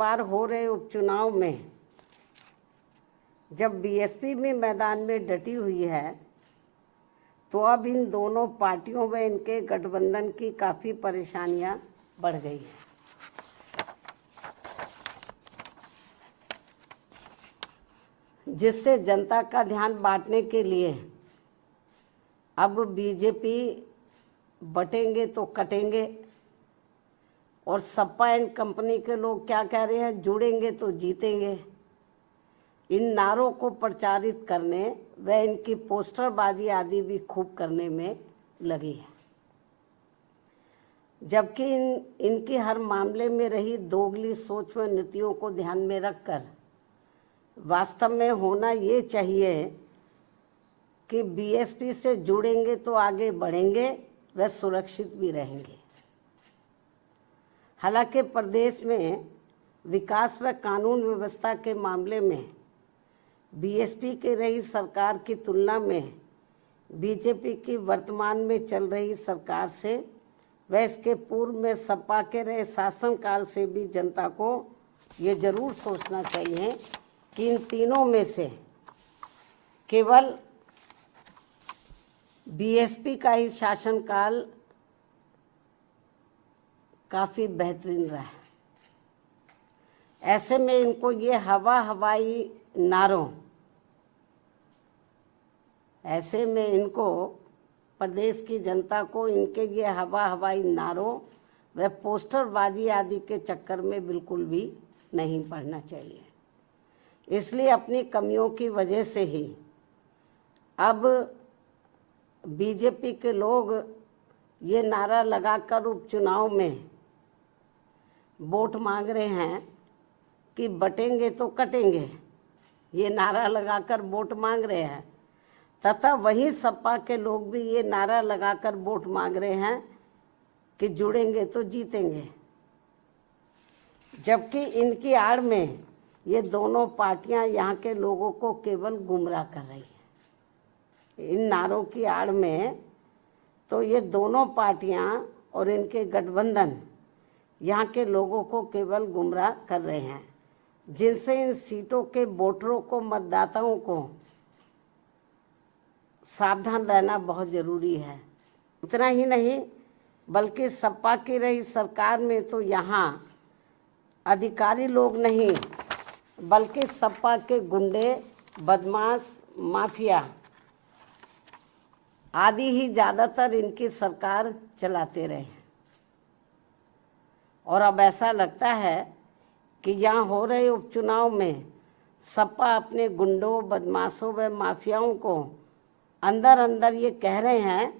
बार हो रहे उपचुनाव में जब बीएसपी में मैदान में डटी हुई है, तो अब इन दोनों पार्टियों व इनके गठबंधन की काफ़ी परेशानियां बढ़ गई हैं। जिससे जनता का ध्यान बांटने के लिए अब बीजेपी बटेंगे तो कटेंगे, और सपा एंड कंपनी के लोग क्या कह रहे हैं, जुड़ेंगे तो जीतेंगे। इन नारों को प्रचारित करने व इनकी पोस्टरबाजी आदि भी खूब करने में लगी है। जबकि इनकी हर मामले में रही दोगली सोच व नीतियों को ध्यान में रखकर वास्तव में होना ये चाहिए कि बीएसपी से जुड़ेंगे तो आगे बढ़ेंगे व सुरक्षित भी रहेंगे। हालांकि प्रदेश में विकास व कानून व्यवस्था के मामले में बीएसपी की रही सरकार की तुलना में बीजेपी की वर्तमान में चल रही सरकार से व इसके पूर्व में सपा के रहे शासनकाल से भी जनता को ये जरूर सोचना चाहिए कि इन तीनों में से केवल बीएसपी का ही शासनकाल काफ़ी बेहतरीन रहा है। ऐसे में इनको ये हवाई नारों, ऐसे में इनको प्रदेश की जनता को इनके ये हवाई नारों व पोस्टरबाजी आदि के चक्कर में बिल्कुल भी नहीं पड़ना चाहिए। इसलिए अपनी कमियों की वजह से ही अब बीजेपी के लोग ये नारा लगाकर उपचुनाव में वोट मांग रहे हैं कि बटेंगे तो कटेंगे, ये नारा लगाकर वोट मांग रहे हैं, तथा वही सपा के लोग भी ये नारा लगाकर वोट मांग रहे हैं कि जुड़ेंगे तो जीतेंगे। जबकि इनकी आड़ में ये दोनों पार्टियां यहाँ के लोगों को केवल गुमराह कर रही हैं। इन नारों की आड़ में तो ये दोनों पार्टियां और इनके गठबंधन यहाँ के लोगों को केवल गुमराह कर रहे हैं, जिनसे इन सीटों के वोटरों को, मतदाताओं को सावधान रहना बहुत ज़रूरी है। इतना ही नहीं बल्कि सपा की रही सरकार में तो यहाँ अधिकारी लोग नहीं बल्कि सपा के गुंडे, बदमाश, माफिया आदि ही ज़्यादातर इनकी सरकार चलाते रहे। और अब ऐसा लगता है कि यहाँ हो रहे उपचुनाव में सपा अपने गुंडों, बदमाशों व माफियाओं को अंदर अंदर ये कह रहे हैं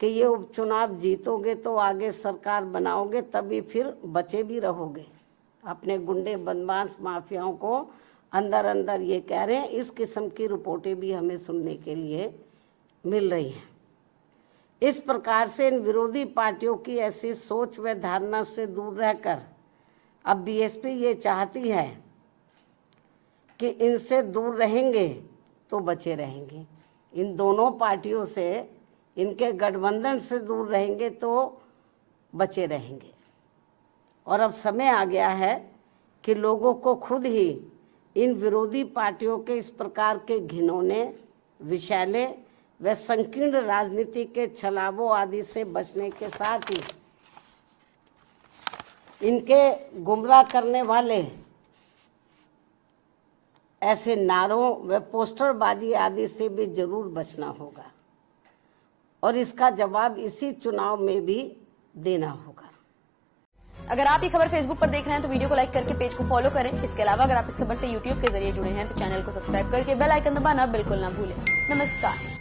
कि ये उपचुनाव जीतोगे तो आगे सरकार बनाओगे, तभी फिर बचे भी रहोगे। अपने गुंडे, बदमाश, माफियाओं को अंदर अंदर ये कह रहे हैं। इस किस्म की रिपोर्टें भी हमें सुनने के लिए मिल रही हैं। इस प्रकार से इन विरोधी पार्टियों की ऐसी सोच व धारणा से दूर रहकर अब बीएसपी ये चाहती है कि इनसे दूर रहेंगे तो बचे रहेंगे, इन दोनों पार्टियों से, इनके गठबंधन से दूर रहेंगे तो बचे रहेंगे। और अब समय आ गया है कि लोगों को खुद ही इन विरोधी पार्टियों के इस प्रकार के घिनौने, विषैले व संकीर्ण राजनीति के छलावों आदि से बचने के साथ ही इनके गुमराह करने वाले ऐसे नारों व पोस्टरबाजी आदि से भी जरूर बचना होगा, और इसका जवाब इसी चुनाव में भी देना होगा। अगर आप ये खबर फेसबुक पर देख रहे हैं तो वीडियो को लाइक करके पेज को फॉलो करें। इसके अलावा अगर आप इस खबर से यूट्यूब के जरिए जुड़े हैं तो चैनल को सब्सक्राइब करके बेल आइकन दबाना बिल्कुल ना भूलें। नमस्कार।